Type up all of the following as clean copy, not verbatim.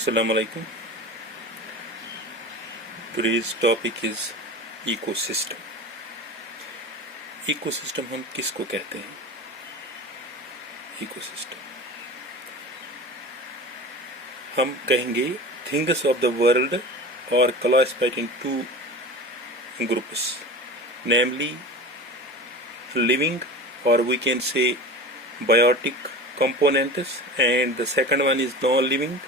Assalamu alaikum. Today's topic is ecosystem. Ecosystem हम किसको कहते हैं? Ecosystem हम कहेंगे things of the world are classified in two groups, namely living, or we can say biotic components, and the second one is non-living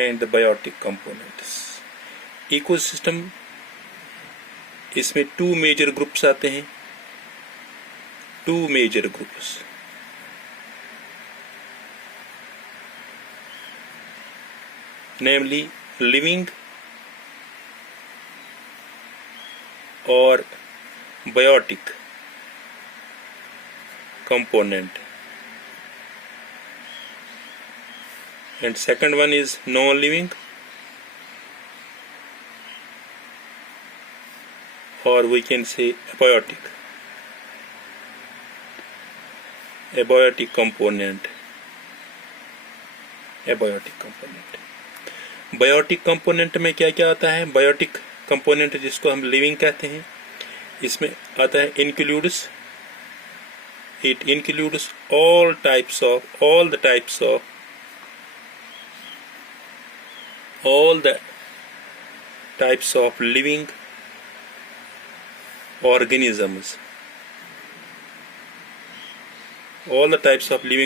and the biotic components. Ecosystem इसमें two major groups आते हैं. Two major groups. Namely living or biotic component, and second one is non-living or we can say abiotic component. Biotic component में क्या क्या आता है? Biotic component जिसको हम लिविंग कहते हैं, इसमें आता है includes, it includes all the types of living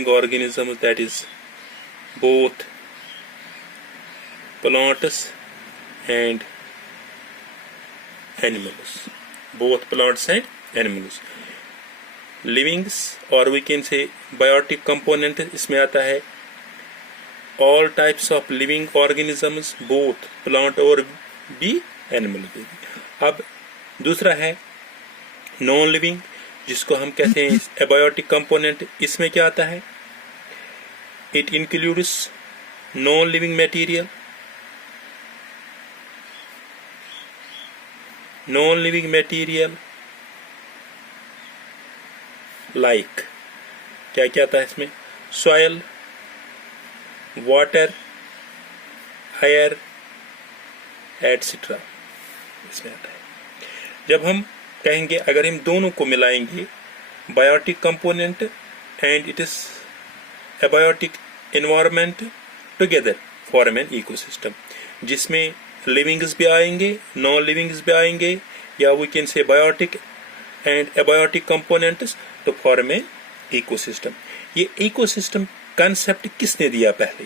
organisms, that is both plants and animals. Livings or we can say biotic component, इसमें आता है all types of living organisms, both plant और भी animal भी. अब दूसरा है नॉन लिविंग, जिसको हम कहते हैं abiotic component. इसमें क्या आता है? It includes non living material, like क्या क्या आता है इसमें? सॉयल, वाटर, एयर एटसेट्रा इसमें आता है. जब हम कहेंगे, अगर हम दोनों को मिलाएंगे, biotic component and it is abiotic environment together form an ecosystem, जिसमें लिविंग्स भी आएंगे, नॉन लिविंग्स भी आएंगे, या we can say biotic and abiotic components to form a ecosystem. ये इकोसिस्टम कंसेप्ट किसने दिया? पहले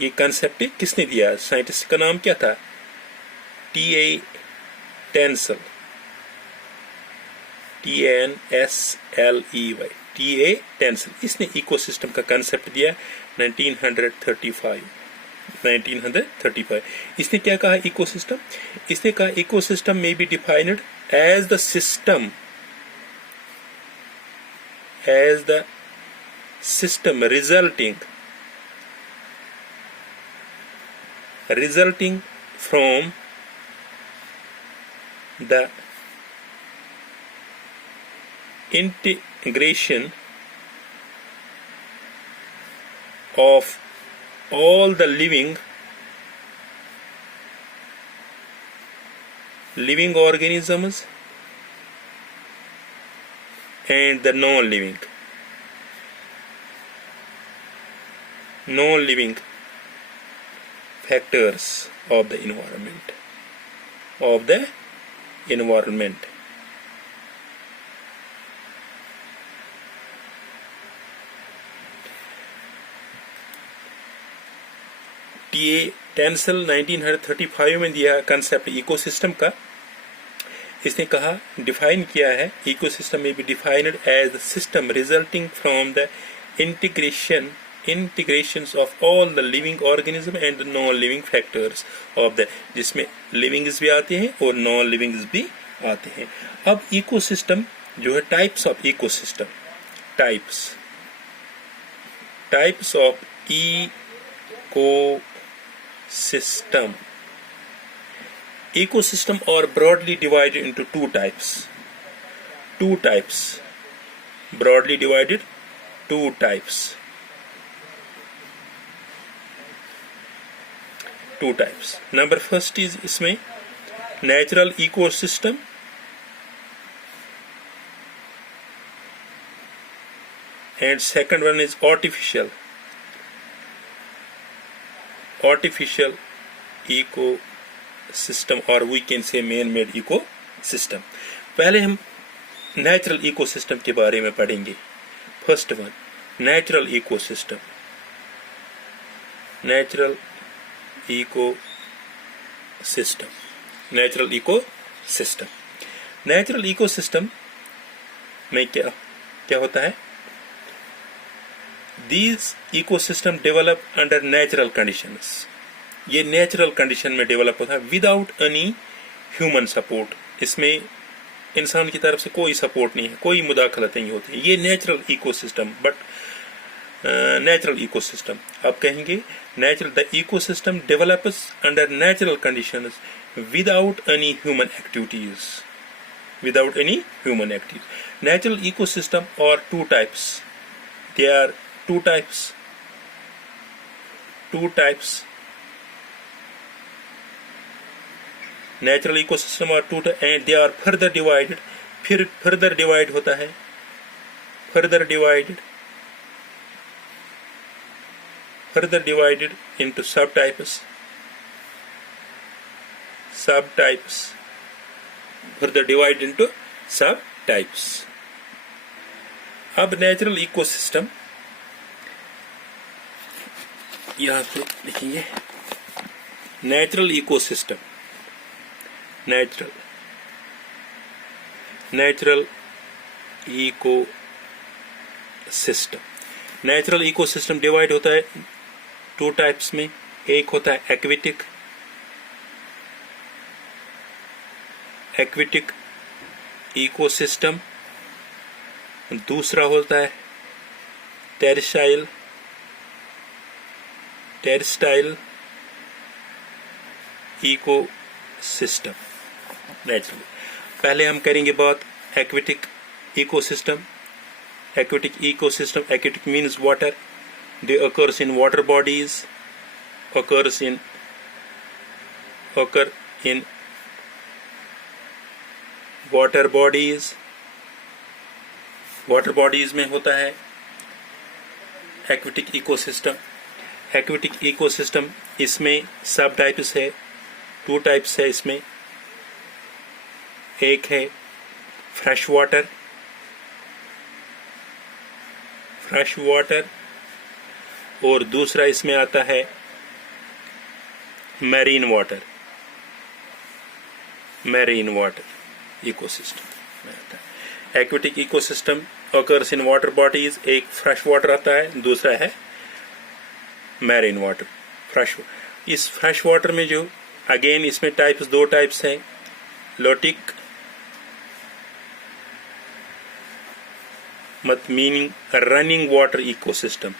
ये कंसेप्ट किसने दिया? साइंटिस्ट का नाम क्या था? TA tensile, TANSLEY, TA tensile. इसने इकोसिस्टम का कंसेप्ट दिया 1935. इसने क्या कहा? इकोसिस्टम. इसने कहा इकोसिस्टम में be defined as the system resulting from the integration of all the living organisms and the non-living factors of the environment. TA tensile 1935 में दिया कंसेप्ट इकोसिस्टम का. इसने कहा, डिफाइन किया है, इकोसिस्टम में be defined as the system resulting from the integrations of all the living organism and the non-living factors of the, जिसमें livings भी आते हैं और non-livings भी आते हैं. अब इकोसिस्टम जो है, types of ecosystem, types of ecosystem. Ecosystem are broadly divided into two types. Broadly divided two types. Two types. Number first is इसमें natural ecosystem and second one is artificial ecosystem or we can say man-made ecosystem. पहले हम natural ecosystem के बारे में पढ़ेंगे. First one natural ecosystem. Natural ecosystem में क्या होता है? These ecosystem develop under natural conditions. ये नेचुरल कंडीशन में डेवलप होता है विदाउट एनी ह्यूमन सपोर्ट. इसमें इंसान की तरफ से कोई सपोर्ट नहीं है, कोई मुदाखलत नहीं होती है. ये नेचुरल इकोसिस्टम. आप कहेंगे the ecosystem develops under natural conditions without any human activities. Natural ecosystem are two types. They are two types. Natural ecosystem are two types and they are further divided. फिर further divide होता है. Further divided into subtypes. Further divided into subtypes. अब natural ecosystem यहाँ पे लिखेंगे. Natural ecosystem divide होता है two types में. एक होता है एक्विटिक इकोसिस्टम. दूसरा होता है टेरेस्ट्राइल इकोसिस्टम. नेचुरली पहले हम करेंगे बात aquatic ecosystem. Aquatic means water. They occurs in water bodies. Occur in water bodies. Water bodies में होता है एक्विटिक इकोसिस्टम. इसमें सब टाइप्स है, टू टाइप्स है. इसमें एक है फ्रेश वाटर और दूसरा इसमें आता है मैरीन वाटर इकोसिस्टम में आता है. Aquatic ecosystem occurs in water bodies. एक फ्रेश वाटर आता है, दूसरा है मैरीन वाटर. इस फ्रेश वाटर में जो अगेन इसमें दो टाइप्स हैं. Lotic meaning running water ecosystem.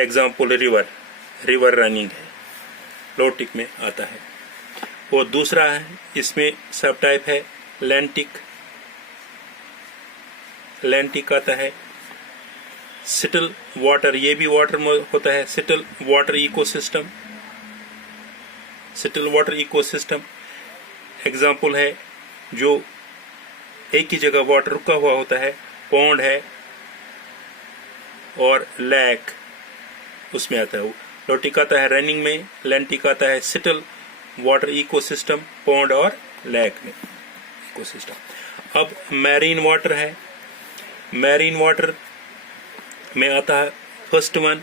Example river running है, लोटिक में आता है. और दूसरा है इसमें सब टाइप है लैंटिक आता है. सिटल वाटर, ये भी वाटर में होता है. सिटल वाटर इकोसिस्टम एग्जाम्पल है जो एक ही जगह वाटर रुका हुआ होता है. पॉन्ड है और लैक उसमें आता है. लोटिक आता है रनिंग में, लैंटिक आता है सिटल वाटर इकोसिस्टम, पॉन्ड और लैक में इकोसिस्टम. अब मैरीन वाटर है. मैरीन वाटर में आता है फर्स्ट वन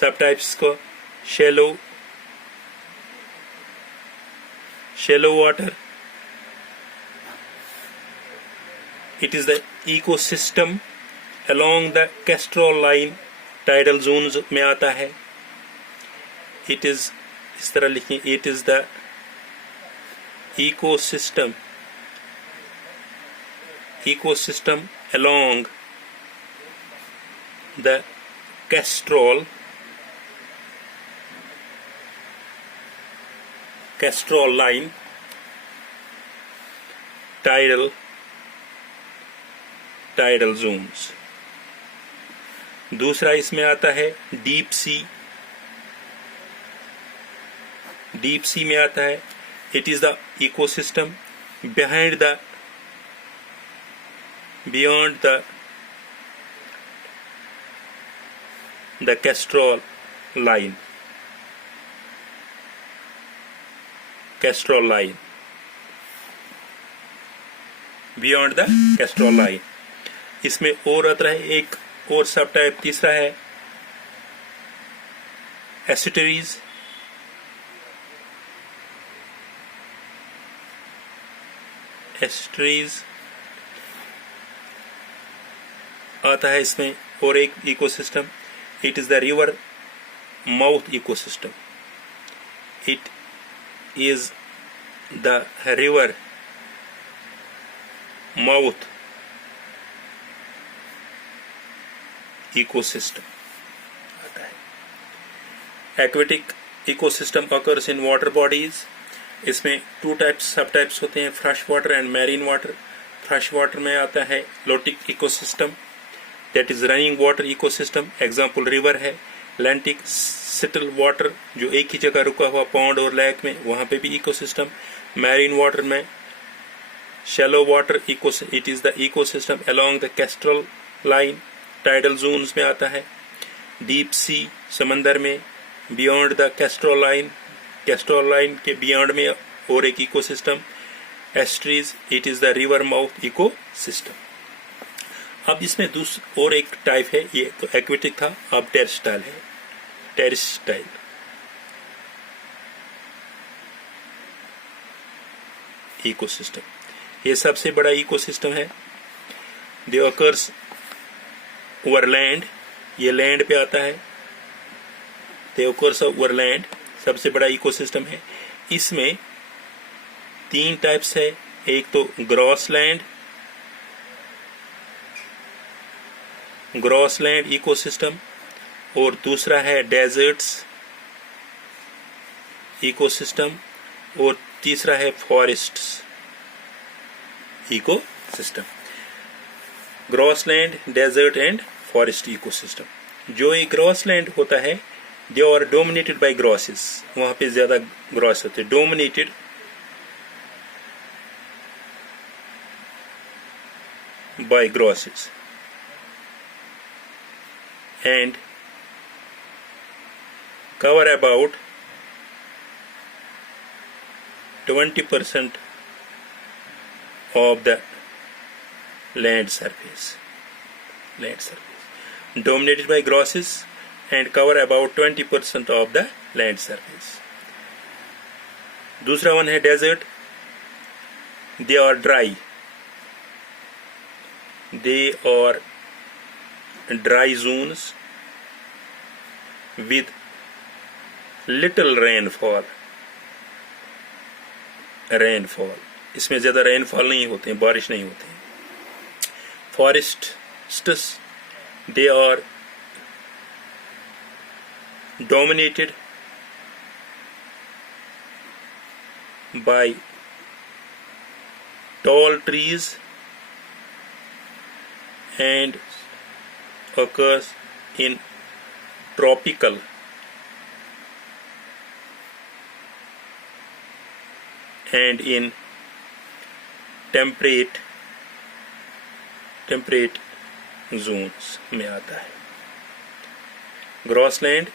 सब टाइप्स को shallow water. It is the ecosystem along the coastal line, tidal zones में आता है. इट इज इस तरह लिखें, it is the ecosystem along the coastal line, tidal zones. दूसरा इसमें आता है डीप सी। डीप सी में आता है it is the ecosystem beyond the castrol line beyond the castrol line। इसमें और आता है एक और सब टाइप, तीसरा है एस्टरीज। आता है इसमें और एक ecosystem, it is the river mouth ecosystem. It is the river mouth ecosystem आता है। Aquatic ecosystem occurs in water bodies। इसमें टू टाइप्स सब टाइप्स होते हैं, fresh water and marine water. Fresh water में आता है lotic ecosystem, that is running water ecosystem, example river है। लैंटिक सिटल वाटर जो एक ही जगह रुका हुआ पॉन्ड और लेक में, वहां पे भी इकोसिस्टम। मैरीन वाटर में shallow water it is the ecosystem along the coastal line, tidal zones में आता है। डीप सी समंदर में, बियॉन्ड द कैस्ट्रल लाइन के बियॉन्ड में और एक ecosystem. Estuaries it is the river mouth ecosystem. अब इसमें और एक टाइप है, ये तो एक्वेटिक था, अब टेरेस्ट्राइल है। टेरेस्ट्राइल इकोसिस्टम, ये सबसे बड़ा इकोसिस्टम है। दे ऑकर्स ओवर लैंड, ये लैंड पे आता है। दे ऑकर्स ओवर लैंड सबसे बड़ा इकोसिस्टम है। इसमें तीन टाइप्स है, एक तो ग्रॉस लैंड इकोसिस्टम, और दूसरा है डेजर्ट्स इकोसिस्टम, और तीसरा है forests ecosystem. Grassland, desert and forest ecosystem. जो ये ग्रॉस लैंड होता है, they are dominated by grasses, वहां पे ज्यादा ग्रॉस होते हैं। Dominated by grasses and cover about 20% of the land surface, dominated by grasses and cover about 20% of the land surface. दूसरा वन है desert, they are dry zones with little rainfall। इसमें ज्यादा rainfall नहीं होते हैं, बारिश नहीं होती है। Forests they are dominated by tall trees and occurs in tropical and in temperate zones में आता है। Grassland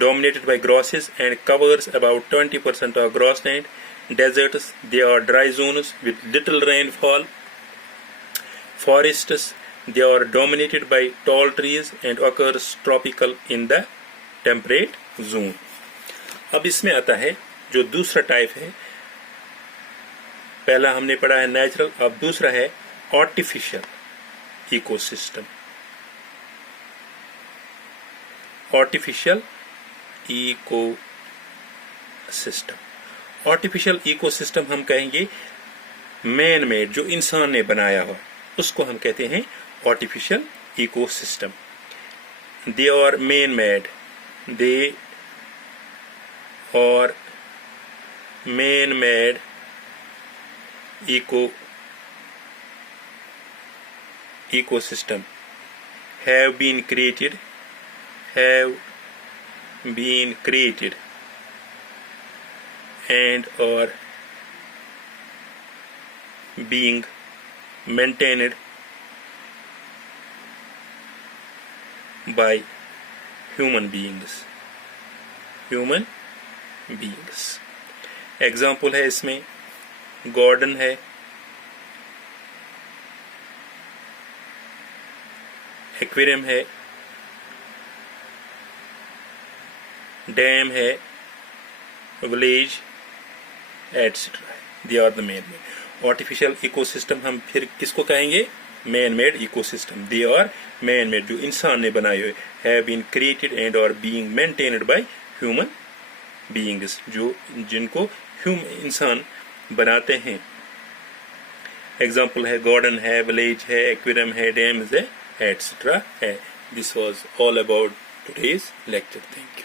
dominated by grasses and covers about 20% of grassland. Deserts, they are dry zones with little rainfall. Forests, they are dominated by tall trees and occurs tropical in the temperate zone। अब इसमें आता है जो दूसरा type है, पहला हमने पढ़ा है नेचुरल, अब दूसरा है आर्टिफिशियल इकोसिस्टम। आर्टिफिशियल इकोसिस्टम हम कहेंगे मैन मेड, जो इंसान ने बनाया हो, उसको हम कहते हैं artificial ecosystem. They are man made, they are man made ecosystem have been created and are being maintained by human beings. Example है इसमें गार्डन है, एक्वेरियम है, डैम है, village etcetera. They are the man made. Artificial ecosystem हम फिर किसको कहेंगे? Man made ecosystem. They are man made, जो इंसान ने बनाए हुए. Have been created and are being maintained by human beings, जो जिनको इंसान बनाते हैं. एग्जाम्पल है गार्डन है, विलेज है, एक्वेरियम है, डैम्स है, एटसेट्रा है. This was all about today's lecture. Thank you.